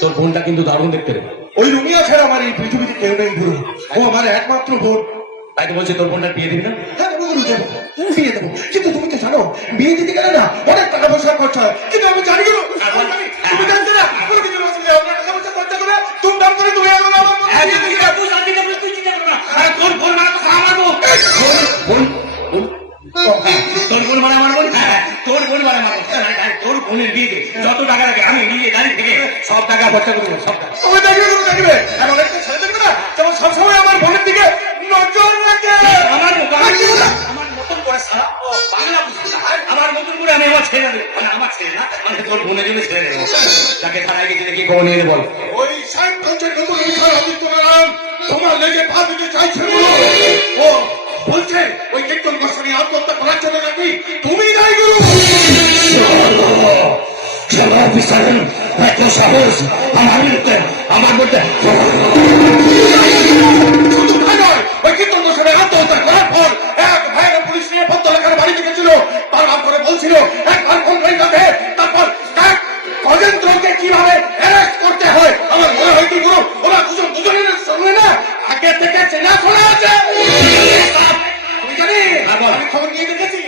তোর বোনটা কিন্তু দারুণ দেখতে রে। ওই রুমিয়া ছাড়া আমার এই পৃথিবীতে কেউ নেই গুরু। ও আমার একমাত্র বোন। তাই তো বলছি তোর বোনটার বিয়ে দিবি না? হ্যাঁ গুরু, দেবো, বিয়ে দেবো। কিন্তু তুমি তো জানো বিয়ে দিতে গেলে না অনেক টাকা পয়সা খরচা হয়। কিন্তু আমি জানি গুরু, তুমি জানতে না কোনো কিছু টাকা পয়সা খরচা করে তুমি দাম করে তুমি আমার তোর বোন মানে তো আমার বোন। তোর বোন মানে আমার বোন। হ্যাঁ, তোর বোন মানে আমার বোন। তোর বোনের বিয়েতে যত টাকা লাগে আমি নিজে দাঁড়িয়ে থেকে সব টাকা খরচা করে দেবো, সব টাকা। তুমি দেখবে, তুমি দেখবে এমন একটা ছেলে দেখবে না যেমন সবসময় আমার বোনের দিকে নজর রাখে। আমার মতন করে সারা বাংলা বুঝছি না। আমার মতন করে আমি আমার ছেলে দেবো, মানে আমার ছেলে না, মানে তোর বোনের জন্য ছেলে দেবো। তাকে থানায় গিয়ে দেখি খবর নিয়ে বল। ওই সাহেবগঞ্জের নতুন বিষয় অভিজ্ঞতারাম তোমার লেগে পা দিতে চাইছে। ও বলছে ওই কীর্তন গোস্বামী আত্মহত্যা করার জন্য নাকি তুমি দায়ী গুরু। আমার বলতে শুধু তাই নয়, ওই কীর্তন গোস্বামী আত্মহত্যা করার পর এক ভাইয়ের পুলিশ নিয়ে পদ্মলেখার বাড়ি থেকে ছিল। তার নাম করে বলছিল একবার কমপ্লেন আছে, তারপর এক গজেন্দ্রকে কিভাবে অ্যারেস্ট করতে হয়। আমার মনে হয় কি গুরু ওরা দুজনের সঙ্গে না আগে থেকে চেনাশোনা আছে। আমি জানি, আমি খবর নিয়ে দেখেছি।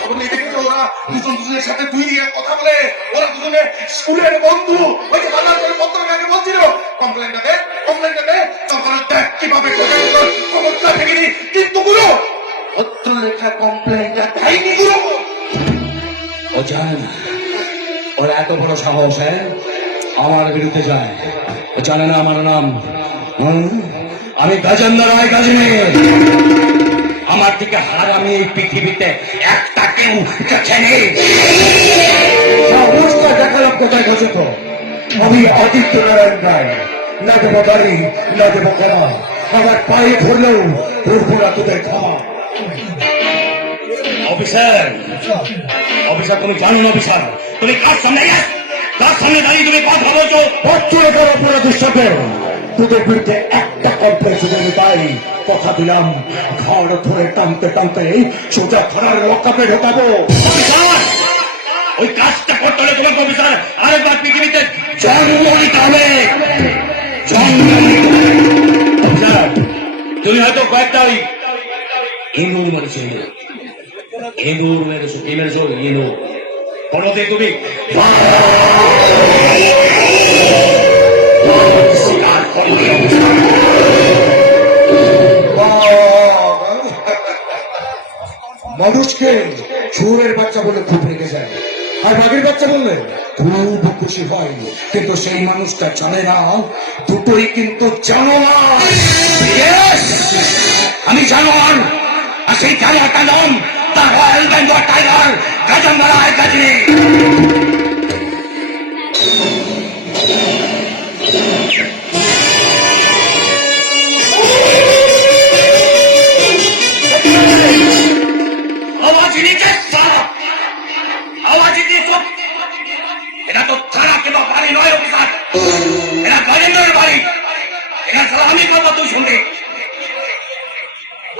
খবর নিয়ে দেখেছি ওরা দুজনের সাথে দুই কথা বলে। ওরা দুজনে স্কুলের বন্ধু। ওই যে বাজার করে পত্রটাকে বলছিল কমপ্লেনটা দে, কমপ্লেনটা দে, তখন দেখ কিভাবে খবরটা ভেঙে নি। কিন্তু গুরু পত্রলেখা কমপ্লেনটা দেয়নি গুরু। ও জানে না ওর এত বড় সাহস, হ্যাঁ, আমার বিরুদ্ধে যায়। ও জানে না আমার নাম। আমি গজেন্দ্র রায় গজনী। আমার দিকে হার আমি এই পৃথিবীতে একটা কেউ চেনে। সাহসটা দেখালাম কোথায় গজেত। আমি আদিত্য নারায়ণ রায়, না দেব গাড়ি, না দেব ক্ষমা। আমার পায়ে ধরলেও ধরবো না তোদের ক্ষমা। অফিসার, অফিসার তুমি জানো না অফিসার, তুমি কার সামনে দাঁড়িয়ে তুমি কথা বলছো? পত্রলেখার অপরাধের সাথে তোদের বিরুদ্ধে একটা কমপ্লেন যদি আমি পাই, কথা দিলাম ঘর ধরে টানতে টানতে সোজা থানার লকআপে ঢোকাবো। অফিসার, ওই কাজটা করতে হলে তোমাকে অফিসার আরেকবার পৃথিবীতে জন্ম নিতে হবে। অফিসার, তুমি হয়তো কয়েকটা ওই ইঁদুর মেরেছো, ইঁদুর মেরেছো, কি মেরেছো? ইঁদুর। কোনোদিন তুমি শিকার করবে। মানুষকে শুয়োরের বাচ্চা বলে খুব রেগে যায়, আর বাঘের বাচ্চা বললে খুব খুশি হয়। কিন্তু সেই মানুষটা জানে না দুটোই কিন্তু জানোয়ার। Yes! আমি জানোয়ার, আর সেই জানোয়ারটার নাম the royal Bengal tiger, Gajendra Roy Ghazni. আওয়াজ নিচে সারা, আওয়াজ দিয়ে চুপ। এটা তো থানা কিংবা বাড়ি নয় অফিসার, এটা গজেন্দ্রের বাড়ি। এটা ছাড়া আমি কথা তুই শুনবি।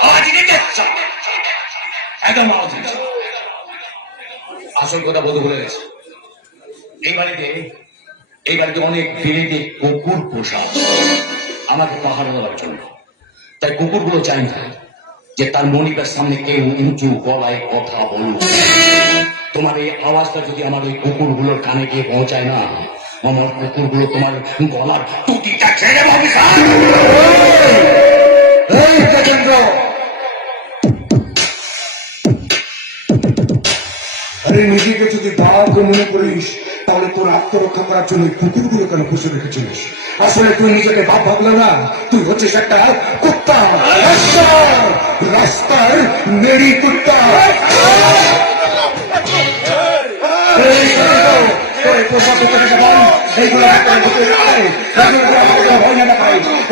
আওয়াজ নিচে সারা, একদম আওয়াজ নিচে। আসল কথা বলতে ভুলে গেছে। এই বাড়িতে অনেক বিলেতে কুকুর পোষা আছে আমাকে পাহাড় দেওয়ার জন্য। তাই কুকুরগুলো চাই না যে তার মনিকার সামনে কেউ উঁচু গলায় কথা বলুক। তোমার এই আওয়াজটা যদি আমার ওই কুকুরগুলোর কানে গিয়ে পৌঁছায় না, আমার কুকুরগুলো তোমার গলার টুটিটা ছেড়ে দেবে। এই গজেন্দ্র, আরে নিজেকে যদি বাঘ মনে করিস তাহলে তোর আত্মরক্ষা করার জন্য কুকুরগুলো কেন খুশি রেখেছিলিস? আসলে তুই নিজেকে বাপ ভাবলে না, তুই হচ্ছিস একটা কুত্তা, রাস্তার মেরি কুত্তা।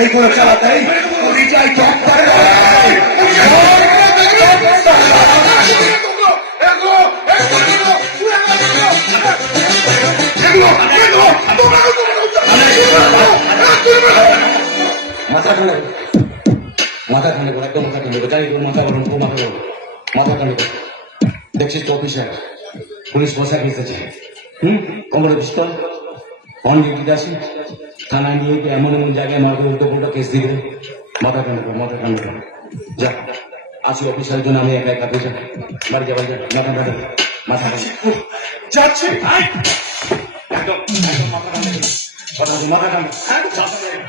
এইগুলো চালাতেই পরিচয় মাথা ঠান্ডা, মাথা ঠান্ডা করে, একদম মাথা ঠান্ডা করে। জানি তোর মাথা গরম, খুব মাথা গরম, মাথা ঠান্ডা করে। দেখছিস তো অফিসার পুলিশ পোশাক এসেছে, কোমরে পিস্তল, অন ডিউটিতে আসি, থানায় নিয়ে গিয়ে এমন এমন জায়গায় মারবে, উল্টো পুল্টো কেস দিবে, মাথা ঠান্ডা করো, মাথা ঠান্ডা করো। যা, আসি অফিসারের জন্য আমি একা একা বুঝা, বাড়ি যা, বাড়ি যা, মাথা ঠান্ডা করো, মাথা ঠান্ডা করো। যাচ্ছি আয়! একদম একদম মাথা ঠান্ডা করো, মাথা ঠান্ডা।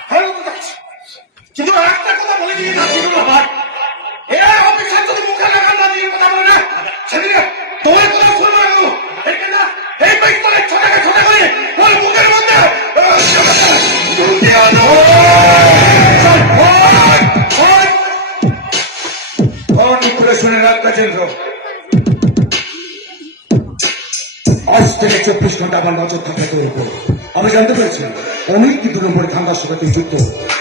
হ্যাঁ, যাচ্ছি। কিন্তু একটা কথা বলে দিয়ে যাচ্ছি দুলা ভাই, এই অফিসার যদি মুখে লাগান না দিয়ে কথা বলে না, সেদিকে তোমার কথা শুনবে না। এই পিস্তলের ছোটাকে ছোট করে ওর মুখের মধ্যে ঢুকিয়ে দাও। করে শুনে রাখ গজেন্দ্র, আজ থেকে 24 ঘন্টা আমার নজর থাকে তোর উপর। আমি জানতে পেরেছি অনেক কিন্তু নম্বরে ঠান্ডার সাথে তুই যুক্ত,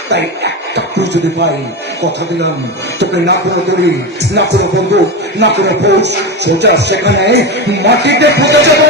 তাই একটা ক্লু যদি পাই, কথা দিলাম তোকে না কোনো দড়ি, না কোনো বন্দুক, না কোনো ফৌজ, সোজা সেখানে মাটিতে পুঁতে যাবো।